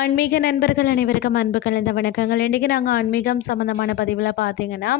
ஆன்மீக நண்பர்கள் அனைவருக்கும் அன்பு கலந்த வணக்கங்கள். இன்றைக்கி நாங்கள் ஆன்மீகம் சம்மந்தமான பதிவில் பார்த்தீங்கன்னா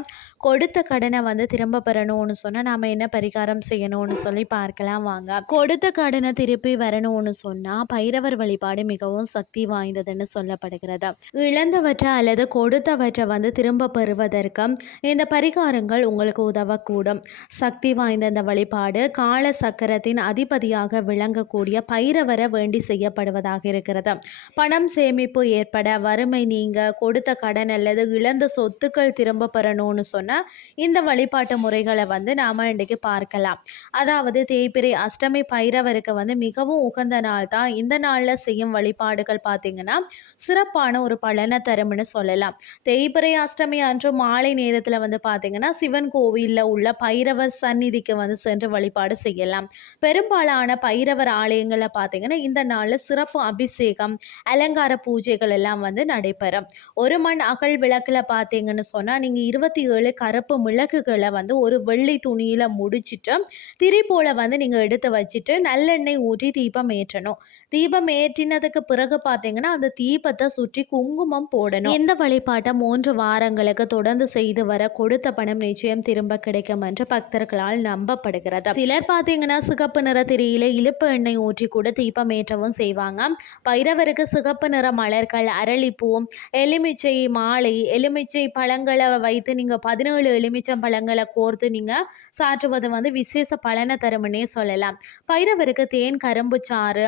கொடுத்த கடனை வந்து திரும்ப பெறணும்னு சொன்னால் நாம் என்ன பரிகாரம் செய்யணும்னு சொல்லி பார்க்கலாம் வாங்க. கொடுத்த கடனை திருப்பி வரணும்னு சொன்னால் பைரவர் வழிபாடு மிகவும் சக்தி வாய்ந்ததுன்னு சொல்லப்படுகிறது. இழந்தவற்றை அல்லது கொடுத்தவற்றை வந்து திரும்ப பெறுவதற்கு இந்த பரிகாரங்கள் உங்களுக்கு உதவக்கூடும். சக்தி வாய்ந்த இந்த வழிபாடு கால சக்கரத்தின் அதிபதியாக விளங்கக்கூடிய பைரவரை வேண்டி செய்யப்படுவதாக இருக்கிறது. பணம் சேமிப்பு ஏற்பட வறுமை நீங்க கொடுத்த கடன் அல்லது இழந்த சொத்துக்கள் திரும்ப பெறணும்னு சொன்னால் இந்த வழிபாட்டு முறைகளை வந்து நாம் இன்றைக்கு பார்க்கலாம். அதாவது தேய்பிரை அஷ்டமி பைரவருக்கு வந்து மிகவும் உகந்த நாள் தான். இந்த நாளில் செய்யும் வழிபாடுகள் பார்த்தீங்கன்னா சிறப்பான ஒரு பலனை தரும்னு சொல்லலாம். தேய்பிரை அஷ்டமி அன்று மாலை நேரத்தில் வந்து பார்த்தீங்கன்னா சிவன் கோவிலில் உள்ள பைரவர் சந்நிதிக்கு வந்து சென்று வழிபாடு செய்யலாம். பெரும்பாலான பைரவர் ஆலயங்களில் பார்த்தீங்கன்னா இந்த நாளில் சிறப்பு அபிஷேகம் அலங்கார பூஜைகள் எல்லாம் வந்து நடைபெறும். ஒரு மண் அகல் விளக்கில் பார்த்தீங்கன்னு சொன்னால் நீங்கள் இருபத்தி ஏழு கருப்பு மிளகுகளை வந்து ஒரு வெள்ளி துணியில் முடிச்சிட்டு திரி போல் வந்து நீங்கள் எடுத்து வச்சுட்டு நல்லெண்ணெய் ஊற்றி தீபம் ஏற்றணும். தீபம் ஏற்றினதுக்கு பிறகு பார்த்தீங்கன்னா அந்த தீபத்தை சுற்றி குங்குமம் போடணும். இந்த வழிபாட்டை மூன்று வாரங்களுக்கு தொடர்ந்து செய்து வர கொடுத்த பணம் நிச்சயம் திரும்ப கிடைக்கும் என்று பக்தர்களால் நம்பப்படுகிறது. சிலர் பார்த்தீங்கன்னா சிகப்பு நிற திரியில இழுப்பு எண்ணெய் ஊற்றி கூட தீபம் ஏற்றவும் செய்வாங்க. பைரவருக்கு சிகப்பு நிற மலர்கள் அரளிப்பூ எலுமிச்சை மாலை எலுமிச்சை பழங்களை வைத்து நீங்கள் பதினேழு எலுமிச்சம் பழங்களை கோர்த்து நீங்கள் சாற்றுவது வந்து விசேஷ பலனை தரும்னே சொல்லலாம். பைரவருக்கு தேன் கரும்பு சாறு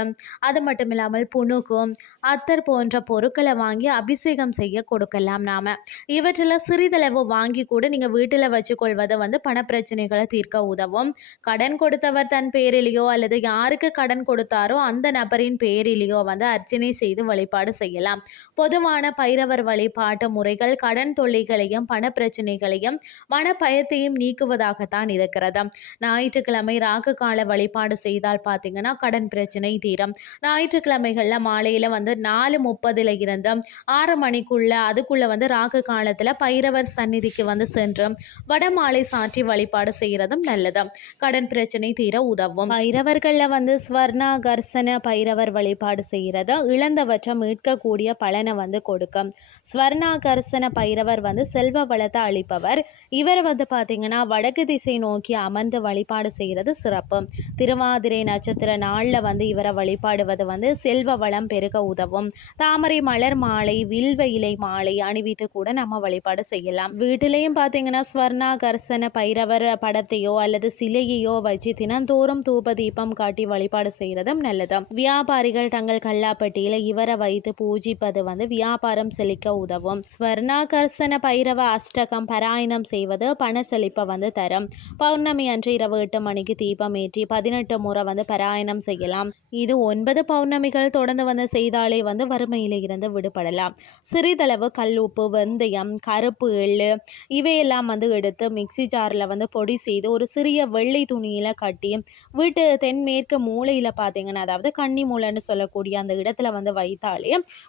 அது மட்டும் இல்லாமல் புணுக்கும் அத்தர் போன்ற பொருட்களை வாங்கி அபிஷேகம் செய்ய கொடுக்கலாம் நாம். இவற்றில் சிறிதளவு வாங்கி கூட நீங்கள் வீட்டில் வச்சுக்கொள்வது வந்து பணப்பிரச்சனைகளை தீர்க்க உதவும். கடன் கொடுத்தவர் தன் பேரிலேயோ அல்லது யாருக்கு கடன் கொடுத்தாரோ அந்த நபரின் பேரிலேயோ வந்து அர்ச்சனை செய்து வழிபாடு செய்யலாம். பொதுவான பைரவர் வழிபாட்டு முறைகள் கடன் தொல்லைகளையும் பண பிரச்சனைகளையும் மன பயத்தையும் நீக்குவதாகத்தான் இருக்கிறது. ஞாயிற்றுக்கிழமை ராகு கால வழிபாடு செய்தால் பார்த்தீங்கன்னா கடன் பிரச்சனை தீரும். ஞாயிற்றுக்கிழமைகளில் மாலையில் வந்து நாலு முப்பதுல இருந்து ஆறு மணிக்குள்ள அதுக்குள்ள வந்து ராகு காலத்தில் பைரவர் சந்நிதிக்கு வந்து சென்று வடமாலை சாற்றி வழிபாடு செய்கிறதும் நல்லது. கடன் பிரச்சனை தீர உதவும். பைரவர்களில் வந்து ஸ்வர்ணா கர்சன பைரவர் வழிபாடு செய்கிறது இழந்தவற்றை மீட்கக்கூடிய பலனை வந்து கொடுக்கும். ஸ்வர்ணாகர்சன பைரவர் வந்து செல்வ வளத்தை அளிப்பவர். இவர் வந்து பார்த்தீங்கன்னா வடக்கு திசை நோக்கி அமர்ந்து வழிபாடு செய்கிறது சிறப்பு. திருவாதிரை நட்சத்திர நாளில் வந்து இவரை வழிபாடுவது வந்து செல்வ வளம் பெருக உதவும். தாமரை மலர் மாலை வில்வ இலை மாலை அணிவித்து கூட நம்ம வழிபாடு செய்யலாம். வீட்டிலையும் பார்த்தீங்கன்னா ஸ்வர்ணாகர்சன பைரவர் படத்தையோ அல்லது சிலையையோ வச்சு தினந்தோறும் தூப தீபம் காட்டி வழிபாடு செய்கிறதும் நல்லது. வியாபாரிகள் தங்கள் கல்லாப்பட்டியில் இவரை வைத்து பூஜிப்பது வந்து வியாபாரம் செழிக்க உதவும். ஸ்வர்ணாகர்சன பைரவ அஷ்டகம் பாராயணம் செய்வது பண செழிப்பை வந்து தரும். பௌர்ணமி அன்று இரவு எட்டு மணிக்கு தீபம் ஏற்றி பதினெட்டு முறை வந்து பாராயணம் செய்யலாம். இது ஒன்பது பௌர்ணமிகள் தொடர்ந்து வந்து செய்தாலே வந்து வறுமையில் இருந்து விடுபடலாம். சிறிதளவு கல்லுப்பு வெந்தயம் கருப்பு எள்ளு இவையெல்லாம் வந்து எடுத்து மிக்சி ஜாரில் வந்து பொடி செய்து ஒரு சிறிய வெள்ளை துணியில் கட்டி வீட்டு தென்மேற்கு மூலையில் பார்த்தீங்கன்னா அதாவது கன்னி மூலைன்னு சொல்லக்கூடிய அந்த இடத்துல வந்து வைத்தாலே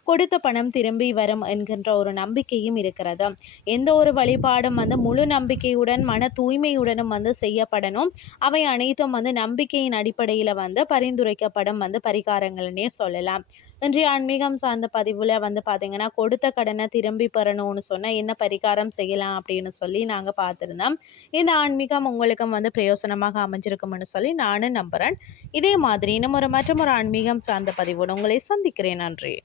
கொடுத்த பணம் திரும்பி வரும் என்கின்ற ஒரு நம்பிக்கையும் இருக்கிறது. எந்த ஒரு வழிபாடும் வந்து முழு நம்பிக்கையுடன் மன தூய்மையுடனும் வந்து செய்யப்படணும். அவை அனைத்தும் வந்து நம்பிக்கையின் அடிப்படையில் வந்து பரிந்துரைக்கப்படும் வந்து பரிகாரங்கள்னே சொல்லலாம். இன்றைய ஆன்மீகம் சார்ந்த பதிவில் வந்து பார்த்திங்கன்னா கொடுத்த கடனை திரும்பி பெறணும்னு சொன்னால் என்ன பரிகாரம் செய்யலாம் அப்படின்னு சொல்லி நாங்கள் பார்த்துருந்தோம் இந்த ஆன்மீகம் உங்களுக்கும் வந்து பிரயோசனமாக அமைஞ்சிருக்கும்னு சொல்லி நானும் நம்புகிறேன் இதே மாதிரி இன்னும் ஒரு மற்றும் ஒரு ஆன்மீகம் சார்ந்த பதிவோடு உங்களை சந்திக்கிறேன். நன்றி.